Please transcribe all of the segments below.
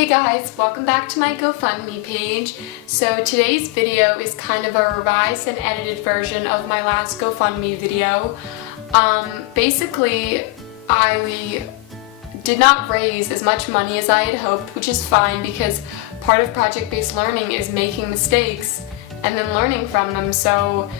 Hey guys, welcome back to my GoFundMe page. So today's video is kind of a revised and edited version of my last GoFundMe video. Basically, I did not raise as much money as I had hoped, which is fine because part of project-based learning is making mistakes and then learning from them. So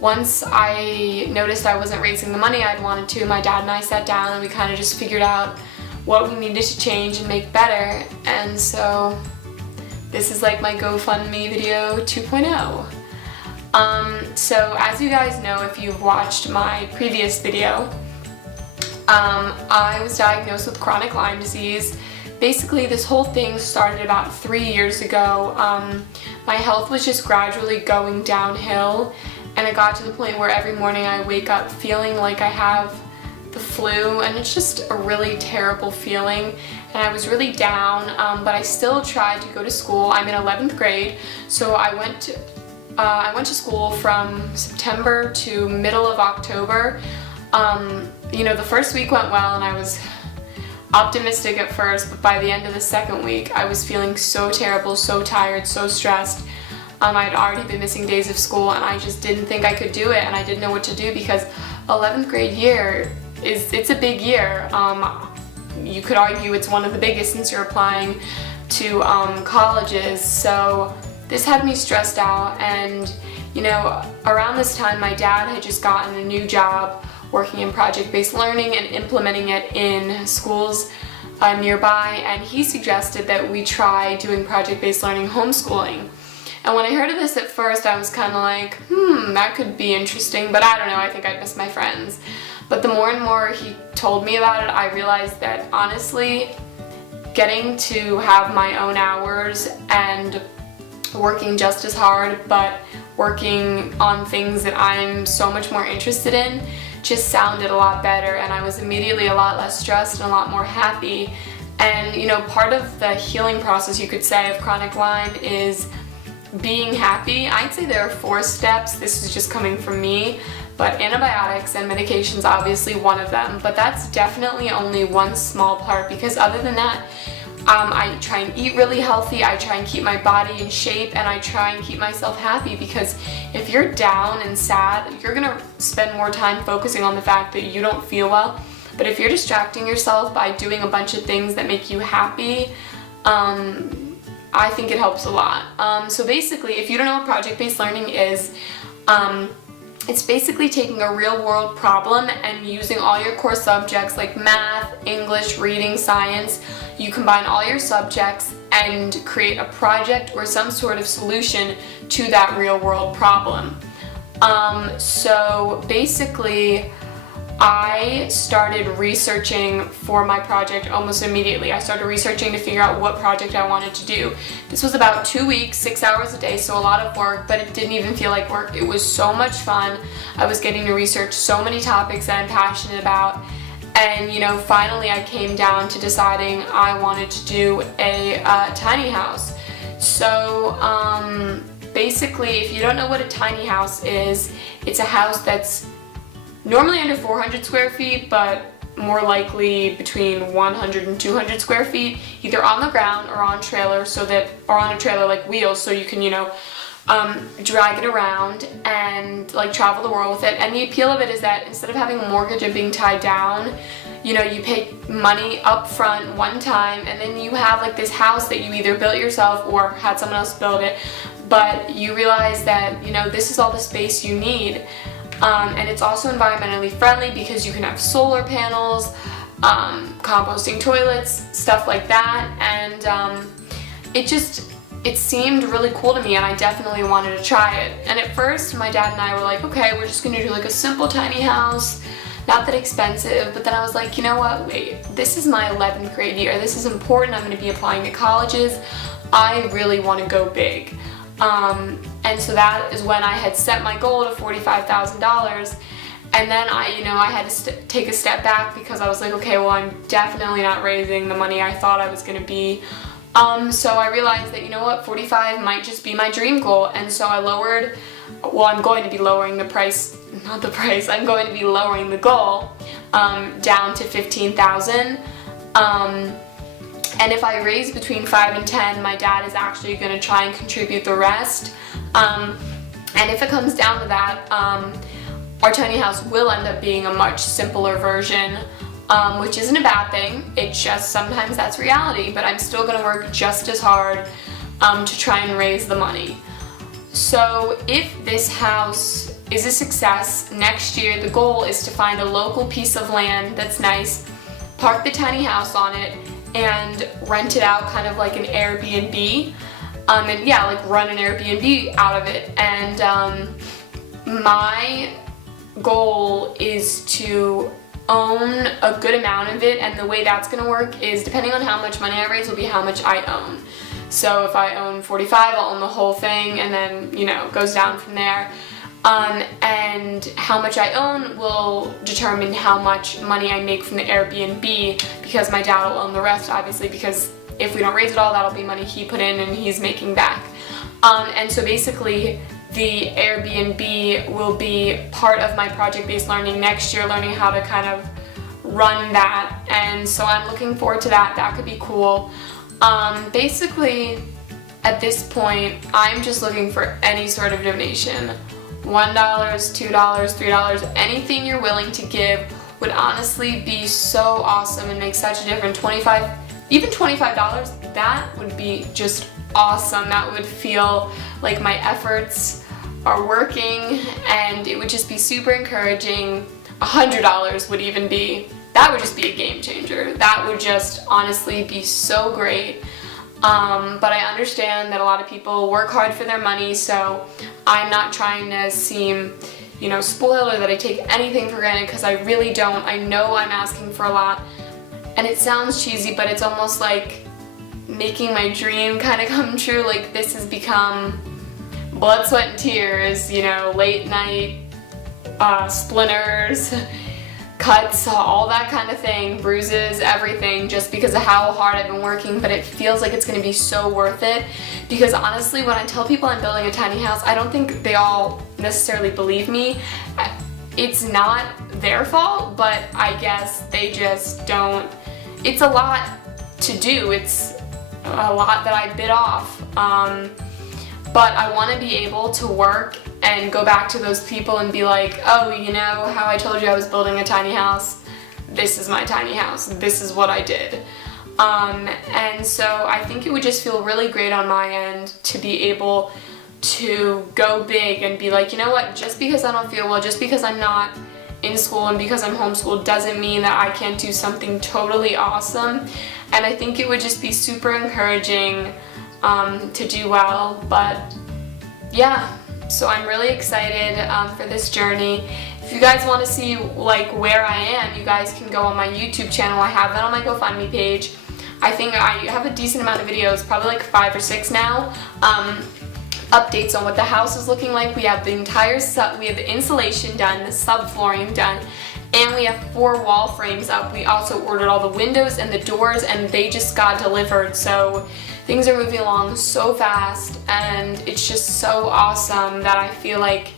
once I noticed I wasn't raising the money I'd wanted to, my dad and I sat down and we kind of just figured out what we needed to change and make better, and so this is like my GoFundMe video 2.0. So as you guys know, if you've watched my previous video, I was diagnosed with chronic Lyme disease. Basically, this whole thing started about 3 years ago. My health was just gradually going downhill, and it got to the point where every morning I wake up feeling like I have the flu, and it's just a really terrible feeling, and I was really down, but I still tried to go to school. I'm in 11th grade, so I went to school from September to middle of October. The first week went well and I was optimistic at first, but by the end of the second week I was feeling so terrible, so tired, so stressed. I had already been missing days of school and I just didn't think I could do it, and I didn't know what to do because 11th grade year it's a big year. You could argue it's one of the biggest since you're applying to colleges, so this had me stressed out. And around this time my dad had just gotten a new job working in project-based learning and implementing it in schools nearby, and he suggested that we try doing project-based learning homeschooling. And when I heard of this at first, I was kind of like, that could be interesting, but I don't know, I think I'd miss my friends. But the more and more he told me about it, I realized that honestly, getting to have my own hours and working just as hard, but working on things that I'm so much more interested in, just sounded a lot better, and I was immediately a lot less stressed and a lot more happy. And part of the healing process, you could say, of chronic Lyme is being happy. I'd say there are 4 steps. This is just coming from me, but antibiotics and medication's obviously one of them, but that's definitely only one small part, because other than that, I try and eat really healthy, I try and keep my body in shape, and I try and keep myself happy, because if you're down and sad, you're gonna spend more time focusing on the fact that you don't feel well. But if you're distracting yourself by doing a bunch of things that make you happy, I think it helps a lot. So basically, if you don't know what project-based learning is, it's basically taking a real-world problem and using all your core subjects like math, English, reading, science. You combine all your subjects and create a project or some sort of solution to that real-world problem. So basically, I started researching for my project almost immediately. I started researching to figure out what project I wanted to do. This was about 2 weeks, 6 hours a day, so a lot of work, but it didn't even feel like work. It was so much fun. I was getting to research so many topics that I'm passionate about, and finally I came down to deciding I wanted to do a tiny house. So basically, if you don't know what a tiny house is, it's a house that's normally under 400 square feet, but more likely between 100 and 200 square feet, either on the ground or on trailer, or on a trailer like wheels, so you can, drag it around and travel the world with it. And the appeal of it is that instead of having a mortgage and being tied down, you pay money up front one time, and then you have this house that you either built yourself or had someone else build it, but you realize that, this is all the space you need. And it's also environmentally friendly because you can have solar panels, composting toilets, stuff like that, and it seemed really cool to me, and I definitely wanted to try it. And at first my dad and I were like, okay, we're just gonna do a simple tiny house, not that expensive. But then I was like, you know what, wait, this is my 11th grade year, this is important, I'm gonna be applying to colleges, I really want to go big. And so that is when I had set my goal to $45,000, and then I had to take a step back because I was like, okay, well, I'm definitely not raising the money I thought I was going to be. So I realized that, 45 might just be my dream goal, and so I'm going to be lowering the price, I'm going to be lowering the goal down to $15,000. And if I raise between 5 and 10, my dad is actually going to try and contribute the rest. And if it comes down to that, our tiny house will end up being a much simpler version, which isn't a bad thing. It's just sometimes that's reality, but I'm still going to work just as hard to try and raise the money. So if this house is a success, next year the goal is to find a local piece of land that's nice, park the tiny house on it, and rent it out kind of like an Airbnb. And yeah, like run an Airbnb out of it. And my goal is to own a good amount of it, and the way that's going to work is depending on how much money I raise will be how much I own. So if I own 45, I'll own the whole thing, and then, you know, it goes down from there. And how much I own will determine how much money I make from the Airbnb, because my dad will own the rest, obviously, because if we don't raise it all, that'll be money he put in and he's making back. And so basically, the Airbnb will be part of my project-based learning next year, learning how to kind of run that, and so I'm looking forward to that. That could be cool. Basically, at this point, I'm just looking for any sort of donation. $1, $2, $3, anything you're willing to give would honestly be so awesome and make such a difference. Even $25, that would be just awesome. That would feel like my efforts are working, and it would just be super encouraging. $100 would even be, that would just be a game changer. That would just honestly be so great. But I understand that a lot of people work hard for their money, so I'm not trying to seem, you know, spoiled or that I take anything for granted, because I really don't. I know I'm asking for a lot, and it sounds cheesy, but it's almost like making my dream kind of come true. Like, this has become blood, sweat, and tears, you know, late night splinters, cuts, all that kind of thing, bruises, everything, just because of how hard I've been working. But it feels like it's going to be so worth it, because honestly, when I tell people I'm building a tiny house, I don't think they all necessarily believe me. It's not their fault, but I guess they just don't. It's a lot to do. It's a lot that I bit off. But I want to be able to work and go back to those people and be like, oh, you know how I told you I was building a tiny house? This is my tiny house. This is what I did. And so I think it would just feel really great on my end to be able to go big and be like, you know what, just because I don't feel well, just because I'm not in school and because I'm homeschooled doesn't mean that I can't do something totally awesome. And I think it would just be super encouraging to do well. But yeah, so I'm really excited for this journey. If you guys want to see like where I am, you guys can go on my YouTube channel. I have that on my GoFundMe page. I think I have a decent amount of videos, probably like 5 or 6 now. Updates on what the house is looking like. We have the entire we have the insulation done, the subflooring done, and we have 4 wall frames up. We also ordered all the windows and the doors, and they just got delivered. So things are moving along so fast, and it's just so awesome that I feel like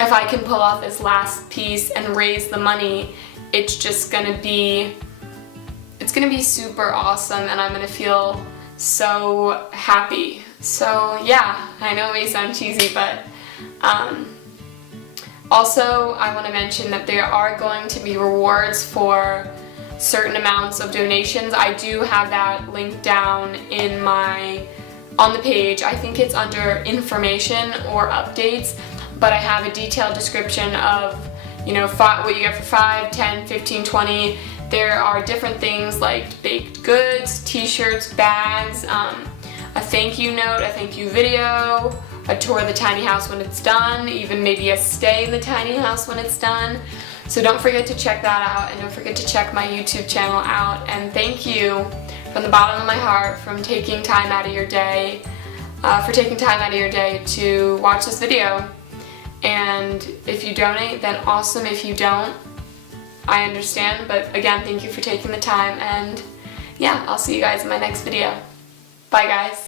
if I can pull off this last piece and raise the money, it's just gonna be, it's gonna be super awesome, and I'm gonna feel so happy. So yeah, I know it may sound cheesy, but also I want to mention that there are going to be rewards for certain amounts of donations. I do have that linked down in on the page. I think it's under information or updates, but I have a detailed description of, you know, what you get for 5, 10, 15, 20. There are different things like baked goods, t-shirts, bags, a thank you note, a thank you video, a tour of the tiny house when it's done, even maybe a stay in the tiny house when it's done. So don't forget to check that out, and don't forget to check my YouTube channel out. And thank you from the bottom of my heart for taking time out of your day, to watch this video. And if you donate, then awesome. If you don't, I understand. But again, thank you for taking the time, and yeah, I'll see you guys in my next video. Bye guys.